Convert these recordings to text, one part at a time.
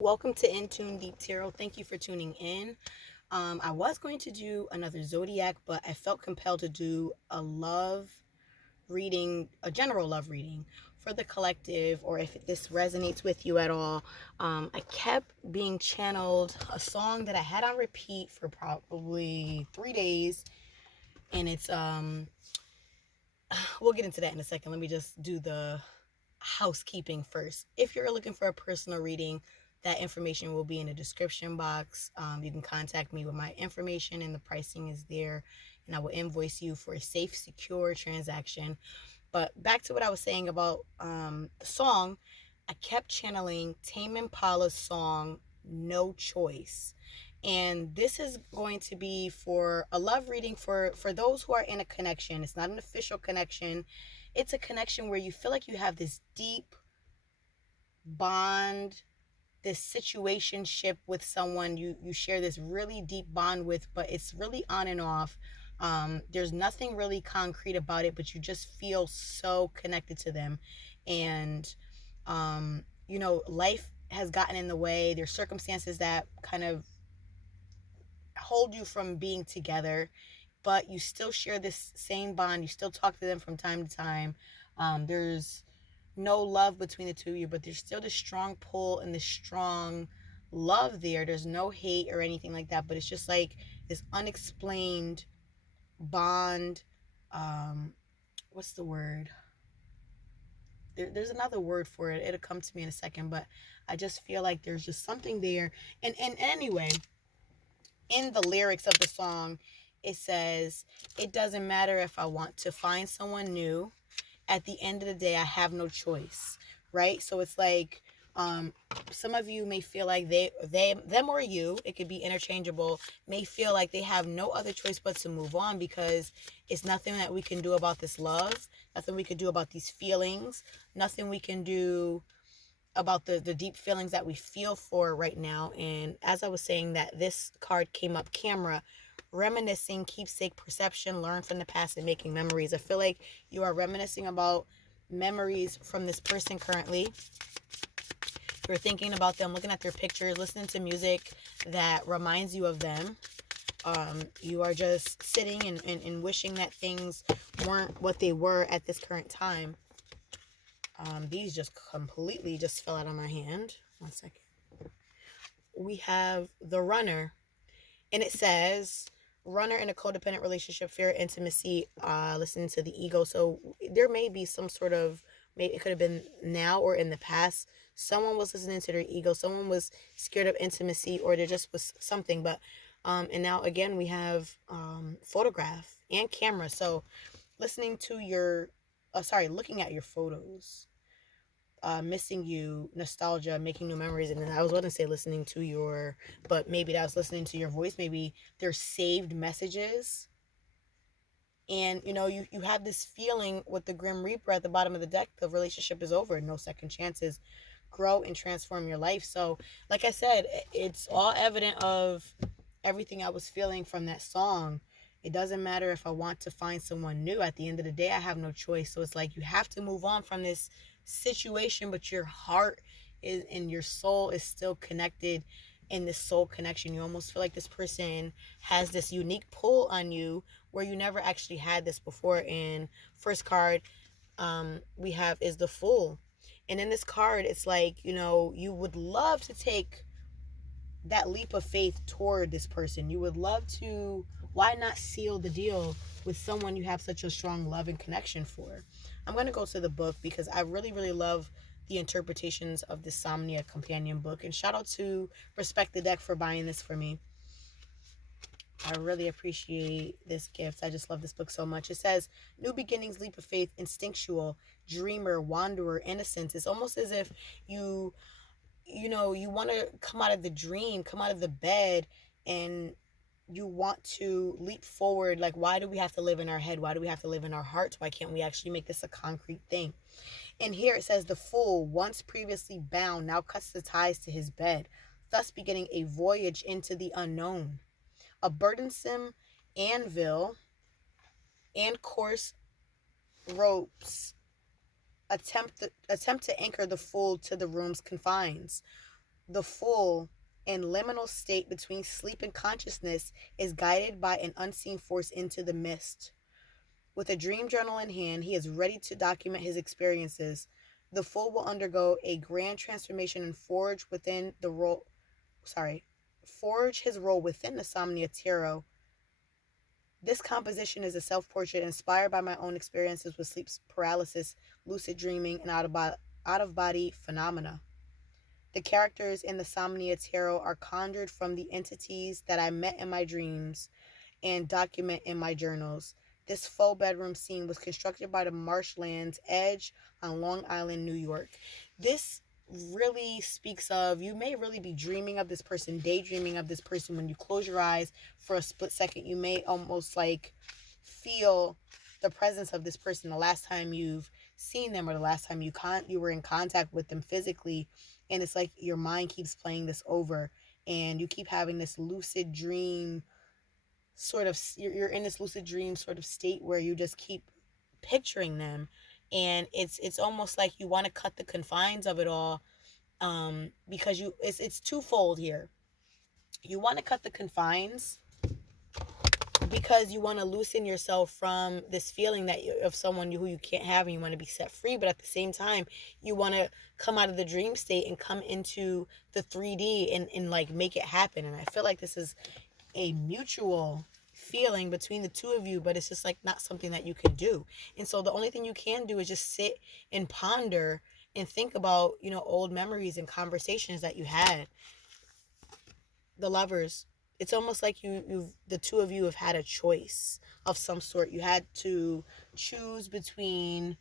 Welcome to InTuneDeep Tarot. Thank you for tuning in. I was going to do another zodiac, but I felt compelled to do a love reading, a general love reading for the collective, or if this resonates with you at all. I kept being channeled a song that I had on repeat for probably 3 days, and we'll get into that in a second. Let me just do the housekeeping first. If you're looking for a personal reading, that information will be in the description box. You can contact me with my information, and the pricing is there, and I will invoice you for a safe, secure transaction. But back to what I was saying about the song, I kept channeling Tame Impala's song "No Choice." And this is going to be for a love reading for those who are in a connection. It's not an official connection. It's a connection where you feel like you have this deep bond, this situationship with someone you share this really deep bond with, but it's really on and off. There's nothing really concrete about it, but you just feel so connected to them. And life has gotten in the way. There's circumstances that kind of hold you from being together, but you still share this same bond. You still talk to them from time to time. There's no love between the two of you, but there's still this strong pull and this strong love there. There's no hate or anything like that, but it's just like this unexplained bond. What's the word? There's another word for it. It'll come to me in a second, but I just feel like there's just something there. And anyway, in the lyrics of the song, it says, "It doesn't matter if I want to find someone new. At the end of the day, I have no choice." Right? So it's like, some of you may feel like them or you, it could be interchangeable, may feel like they have no other choice but to move on, because it's nothing that we can do about this love, nothing we can do about these feelings, nothing we can do about the deep feelings that we feel for right now. And as I was saying, that this card came up, camera, reminiscing, keepsake, perception, learn from the past, and making memories. I feel like you are reminiscing about memories from this person currently. You're thinking about them, looking at their pictures, listening to music that reminds you of them. You are just sitting and wishing that things weren't what they were at this current time. These just completely just fell out of my hand. 1 second. We have the runner, and it says, runner in a codependent relationship, fear intimacy, listening to the ego. So there may be some sort of, maybe it could have been now or in the past, someone was listening to their ego, someone was scared of intimacy, or there just was something. But and now again we have photograph and camera. So listening to your looking at your photos, missing you, nostalgia, making new memories. And then I was going to say listening to your, but maybe that was listening to your voice. Maybe there's saved messages. And you have this feeling with the Grim Reaper at the bottom of the deck. The relationship is over, no second chances. Grow and transform your life. So like I said, it's all evident of everything I was feeling from that song. It doesn't matter if I want to find someone new. At the end of the day, I have no choice. So it's like you have to move on from this situation, but your heart is and your soul is still connected in this soul connection. You almost feel like this person has this unique pull on you where you never actually had this before. And first card we have is the Fool. And in this card, it's like, you would love to take that leap of faith toward this person. You would love to, why not seal the deal with someone you have such a strong love and connection for? I'm going to go to the book because I really, really love the interpretations of the Somnia companion book. And shout out to Respect the Deck for buying this for me. I really appreciate this gift. I just love this book so much. It says, new beginnings, leap of faith, instinctual, dreamer, wanderer, innocence. It's almost as if you want to come out of the dream, come out of the bed, and you want to leap forward. Like, why do we have to live in our head? Why do we have to live in our hearts? Why can't we actually make this a concrete thing? And here it says, the fool, once previously bound, now cuts the ties to his bed, thus beginning a voyage into the unknown. A burdensome anvil and coarse ropes attempt to anchor the fool to the room's confines. The full and liminal state between sleep and consciousness is guided by an unseen force into the mist. With a dream journal in hand, he is ready to document his experiences. The fool will undergo a grand transformation and forge his role within the Somnia Tarot. This composition is a self-portrait inspired by my own experiences with sleep paralysis, lucid dreaming, and out-of-body phenomena. The characters in the Somnia Tarot are conjured from the entities that I met in my dreams and document in my journals. This faux bedroom scene was constructed by the Marshlands Edge on Long Island, New York. This really speaks of, you may really be dreaming of this person, daydreaming of this person. When you close your eyes for a split second, you may almost like feel the presence of this person the last time you've seen them, or the last time you were in contact with them physically. And it's like your mind keeps playing this over, and you keep having this lucid dream sort of, you're in this lucid dream sort of state where you just keep picturing them. And it's almost like you want to cut the confines of it all, because it's twofold here. You want to cut the confines because you want to loosen yourself from this feeling that of someone who you can't have, and you want to be set free. But at the same time, you want to come out of the dream state and come into the 3D and like make it happen. And I feel like this is a mutual feeling between the two of you, but it's just like not something that you can do. And so the only thing you can do is just sit and ponder and think about, old memories and conversations that you had. The Lovers, it's almost like the two of you have had a choice of some sort. You had to choose between,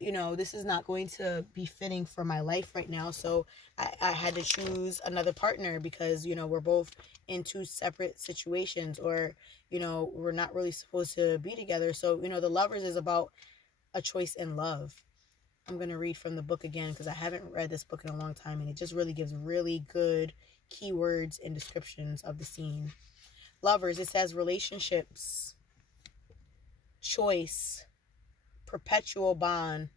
this is not going to be fitting for my life right now. So I had to choose another partner because, we're both in two separate situations, or, we're not really supposed to be together. So, The Lovers is about a choice in love. I'm going to read from the book again because I haven't read this book in a long time, and it just really gives really good keywords and descriptions of the scene. Lovers, it says relationships, choice, perpetual bond,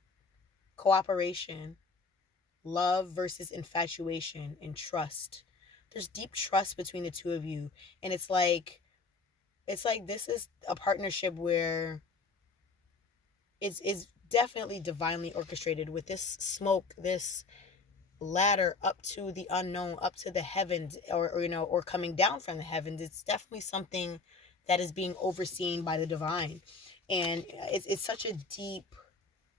cooperation, love versus infatuation, and trust. There's deep trust between the two of you, and it's like this is a partnership where it's definitely divinely orchestrated, with this smoke, this ladder up to the unknown, up to the heavens, or coming down from the heavens. It's definitely something that is being overseen by the divine, and it's such a deep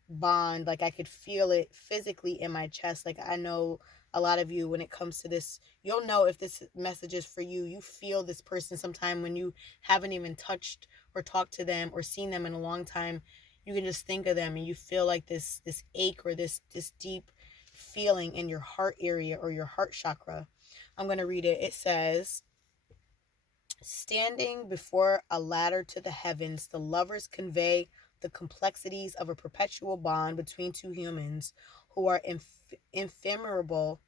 bond. Like I could feel it physically in my chest. Like I know a lot of you, when it comes to this, you'll know if this message is for you. You feel this person sometime when you haven't even touched or talked to them or seen them in a long time. You can just think of them, and you feel like this ache, or this deep feeling in your heart area or your heart chakra. I'm going to read it. It says, standing before a ladder to the heavens, the lovers convey the complexities of a perpetual bond between two humans who are ephemeral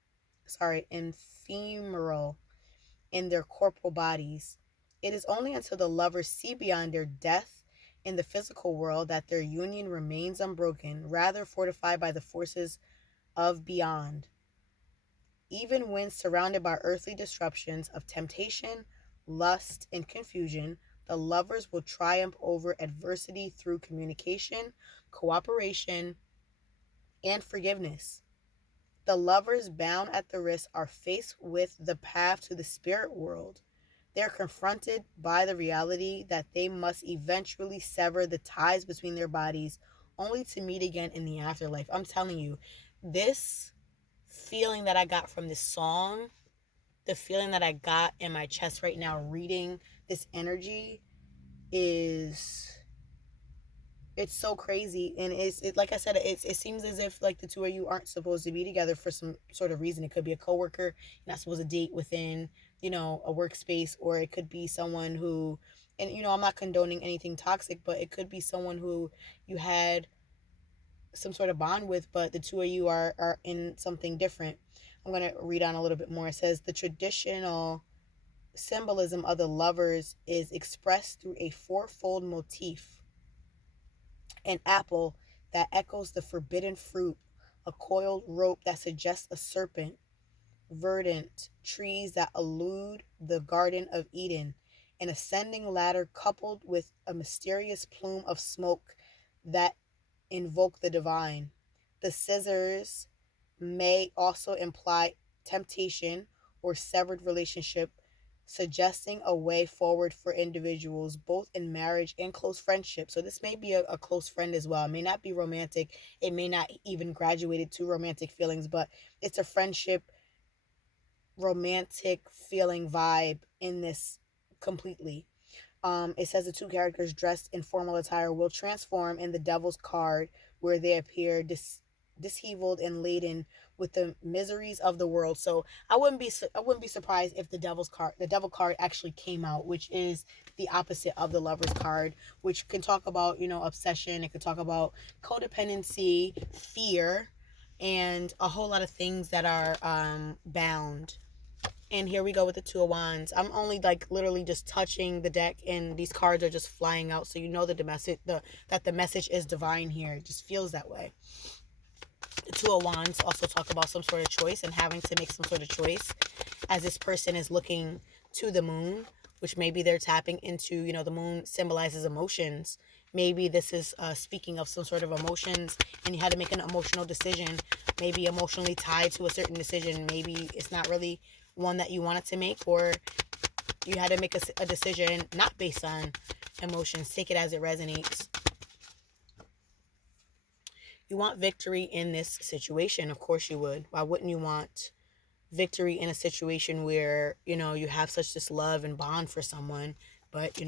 in their corporal bodies. It is only until the lovers see beyond their death in the physical world that their union remains unbroken, rather fortified by the forces of beyond. Even when surrounded by earthly disruptions of temptation, lust, and confusion, the lovers will triumph over adversity through communication, cooperation, and forgiveness. The lovers, bound at the wrist, are faced with the path to the spirit world. They are confronted by the reality that they must eventually sever the ties between their bodies, only to meet again in the afterlife. I'm telling you, this feeling that I got from this song, the feeling that I got in my chest right now reading this energy, it's so crazy. And like I said, it seems as if like the two of you aren't supposed to be together for some sort of reason. It could be a coworker you're not supposed to date within, a workspace, or it could be someone who, and I'm not condoning anything toxic, but it could be someone who you had some sort of bond with, but the two of you are in something different. I'm going to read on a little bit more. It says, the traditional symbolism of the lovers is expressed through a fourfold motif: an apple that echoes the forbidden fruit, a coiled rope that suggests a serpent, verdant trees that elude the Garden of Eden, an ascending ladder coupled with a mysterious plume of smoke that invoke the divine. The scissors may also imply temptation or severed relationship, suggesting a way forward for individuals both in marriage and close friendship. So this may be a close friend as well. It may not be romantic. It may not even graduated to romantic feelings, but it's a friendship, romantic feeling vibe in this completely. It says the two characters dressed in formal attire will transform in the Devil's card, where they appear disheveled and laden with the miseries of the world. So I wouldn't be surprised if the Devil card actually came out, which is the opposite of the Lover's card, which can talk about obsession. It could talk about codependency, fear, and a whole lot of things that are bound. And here we go with the Two of Wands. I'm only like literally just touching the deck, and these cards are just flying out. So you know that the message is divine here. It just feels that way. The Two of Wands also talk about some sort of choice and having to make some sort of choice, as this person is looking to the moon, which maybe they're tapping into. The moon symbolizes emotions. Maybe this is speaking of some sort of emotions, and you had to make an emotional decision, maybe emotionally tied to a certain decision. Maybe it's not really one that you wanted to make, or you had to make a decision not based on emotions. Take it as it resonates. You want victory in this situation. Of course you would. Why wouldn't you want victory in a situation where, you have such this love and bond for someone? But,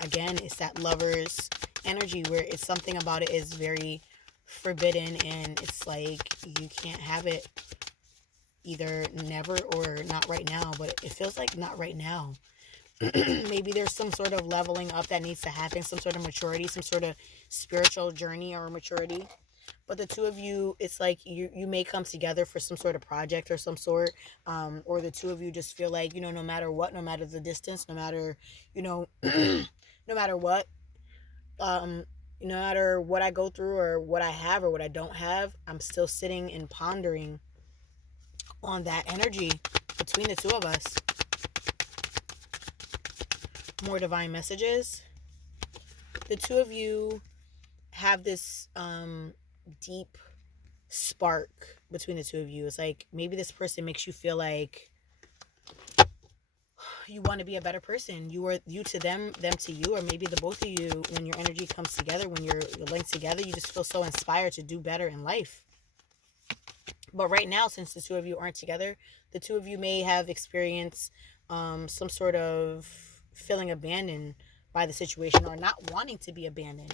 again, it's that lover's energy where it's something about it is very forbidden, and it's like you can't have it, either never or not right now. But it feels like not right now. Maybe there's some sort of leveling up that needs to happen, some sort of maturity, some sort of spiritual journey or maturity. But the two of you, it's like you may come together for some sort of project or some sort, or the two of you just feel like, no matter what, no matter the distance, no matter, no matter what, no matter what I go through or what I have or what I don't have, I'm still sitting and pondering on that energy between the two of us. More divine messages. The two of you have this deep spark between the two of you. It's like maybe this person makes you feel like you want to be a better person. You to them to you, or maybe the both of you, when your energy comes together, when you're linked together, you just feel so inspired to do better in life. But right now, since the two of you aren't together, the two of you may have experienced some sort of feeling abandoned by the situation, or not wanting to be abandoned.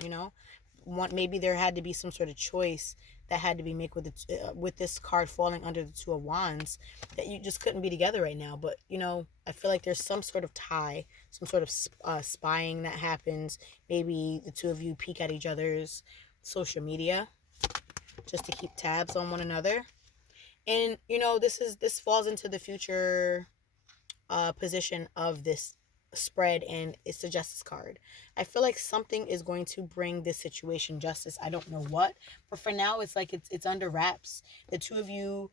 Maybe there had to be some sort of choice that had to be made with this card falling under the Two of Wands, that you just couldn't be together right now. But I feel like there's some sort of tie, some sort of spying that happens. Maybe the two of you peek at each other's social media just to keep tabs on one another. And this falls into the future position of this spread, and it's the Justice card. I feel like something is going to bring this situation justice. I don't know what, but for now it's like it's under wraps. The two of you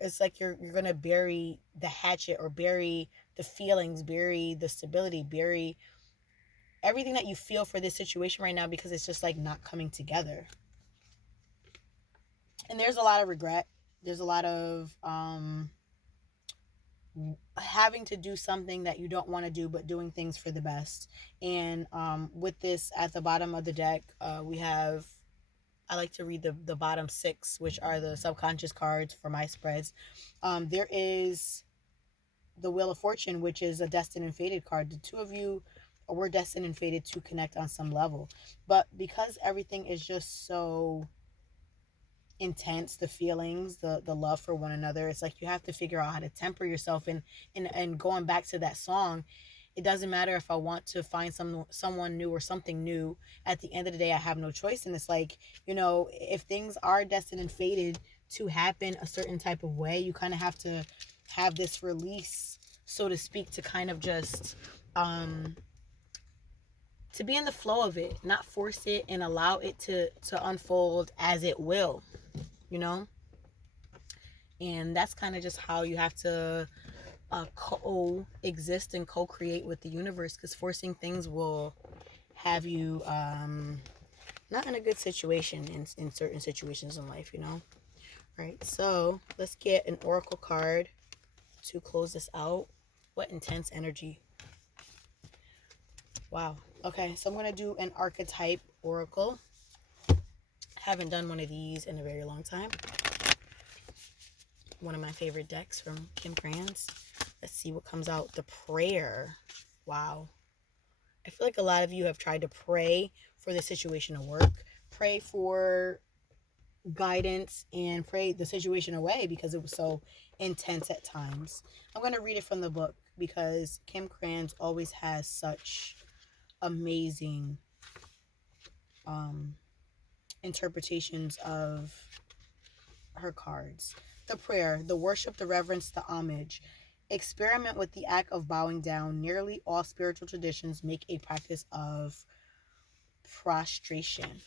it's like you're gonna bury the hatchet, or bury the feelings, bury the stability, bury everything that you feel for this situation right now, because it's just like not coming together. And there's a lot of regret. There's a lot of having to do something that you don't want to do, but doing things for the best. And with this at the bottom of the deck, we have, I like to read the bottom 6, which are the subconscious cards for my spreads. There is the Wheel of Fortune, which is a destined and fated card. The two of you were destined and fated to connect on some level, but because everything is just so intense, the feelings, the love for one another, it's like you have to figure out how to temper yourself. And going back to that song, it doesn't matter if I want to find someone new or something new. At the end of the day, I have no choice. And it's like, if things are destined and fated to happen a certain type of way, you kind of have to have this release, so to speak, to kind of just to be in the flow of it, not force it, and allow it to unfold as it will. And that's kind of just how you have to coexist and co-create with the universe, because forcing things will have you not in a good situation in certain situations in life, you know. Right, so let's get an oracle card to close this out. What intense energy. Wow. Okay, so I'm going to do an archetype oracle. Haven't done one of these in a very long time. One of my favorite decks from Kim Krans. Let's see what comes out. The prayer. Wow. I feel like a lot of you have tried to pray for the situation to work. Pray for guidance and pray the situation away because it was so intense at times. I'm going to read it from the book because Kim Krans always has such amazing interpretations of her cards. The prayer, the worship, the reverence, the homage. Experiment with the act of bowing down. Nearly all spiritual traditions make a practice of prostration.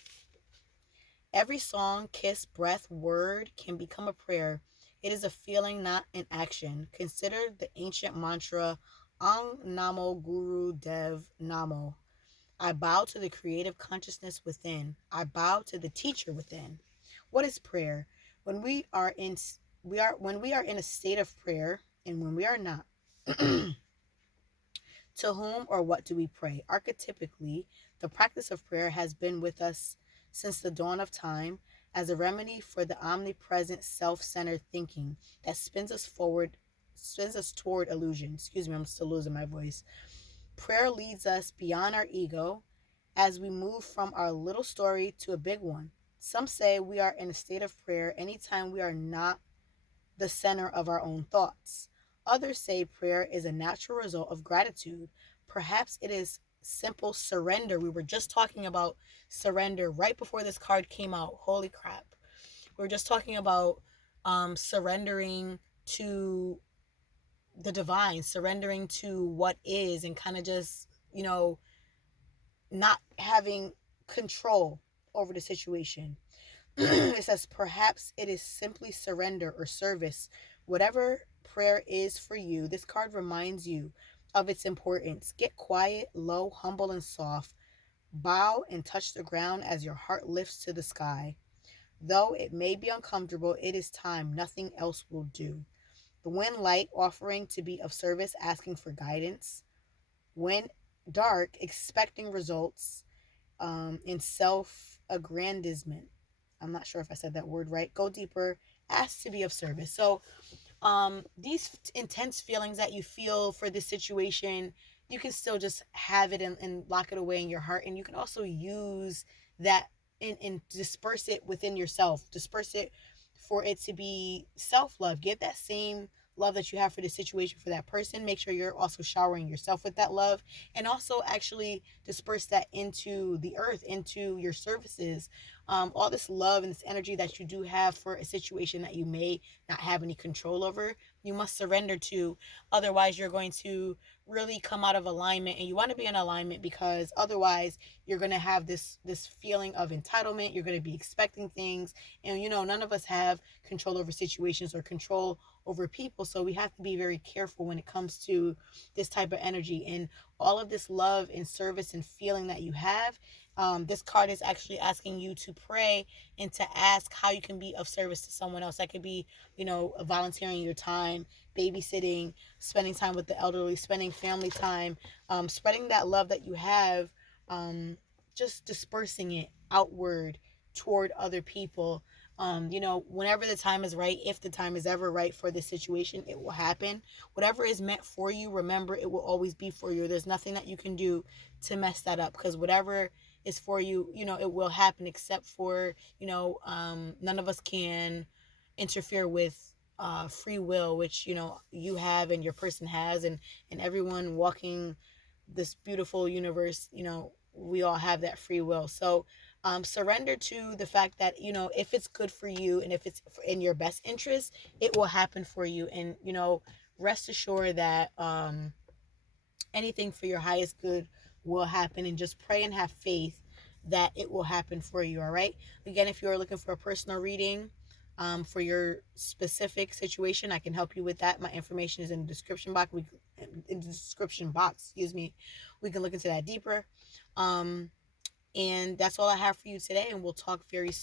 Every song, kiss, breath, word can become a prayer. It is a feeling, not an action. Consider the ancient mantra Ang Namo Guru Dev Namo. I bow to the creative consciousness within. I bow to the teacher within. What is prayer? When we are in a state of prayer, and when we are not, to whom or what do we pray? Archetypically, the practice of prayer has been with us since the dawn of time as a remedy for the omnipresent self-centered thinking that spins us toward illusion. Excuse me, I'm still losing my voice. Prayer leads us beyond our ego as we move from our little story to a big one. Some say we are in a state of prayer anytime we are not the center of our own thoughts. Others say prayer is a natural result of gratitude. Perhaps it is simple surrender. We were just talking about surrender right before this card came out. Holy crap. We were just talking about surrendering to the divine, surrendering to what is, and kind of just, not having control over the situation. It says, perhaps it is simply surrender or service. Whatever prayer is for you, this card reminds you of its importance. Get quiet, low, humble, and soft. Bow and touch the ground as your heart lifts to the sky. Though it may be uncomfortable, it is time. Nothing else will do. The when light, offering to be of service, asking for guidance. When dark, expecting results, in self-aggrandizement. I'm not sure if I said that word right. Go deeper, ask to be of service. So these intense feelings that you feel for this situation, you can still just have it and lock it away in your heart. And you can also use that and disperse it within yourself. Disperse it for it to be self-love. Give that same love that you have for the situation for that person. Make sure you're also showering yourself with that love, and also actually disperse that into the earth, into your services. All this love and this energy that you do have for a situation that you may not have any control over, you must surrender to. Otherwise, you're going to really come out of alignment, and you want to be in alignment, because otherwise you're going to have this feeling of entitlement. You're going to be expecting things, and none of us have control over situations or control over people, so we have to be very careful when it comes to this type of energy. And all of this love and service and feeling that you have, this card is actually asking you to pray and to ask how you can be of service to someone else. That could be, volunteering your time, babysitting, spending time with the elderly, spending family time, spreading that love that you have, just dispersing it outward toward other people. Whenever the time is right, if the time is ever right for this situation, it will happen. Whatever is meant for you, remember, it will always be for you. There's nothing that you can do to mess that up, because whatever is for you, it will happen, except for, none of us can interfere with free will, which, you have and your person has, and everyone walking this beautiful universe, we all have that free will. So surrender to the fact that, if it's good for you and if it's in your best interest, it will happen for you. And, rest assured that anything for your highest good will happen, and just pray and have faith that it will happen for you. All right. Again, if you're looking for a personal reading, for your specific situation. I can help you with that. My information is in the description box. Excuse me. We can look into that deeper. And that's all I have for you today, and we'll talk very soon.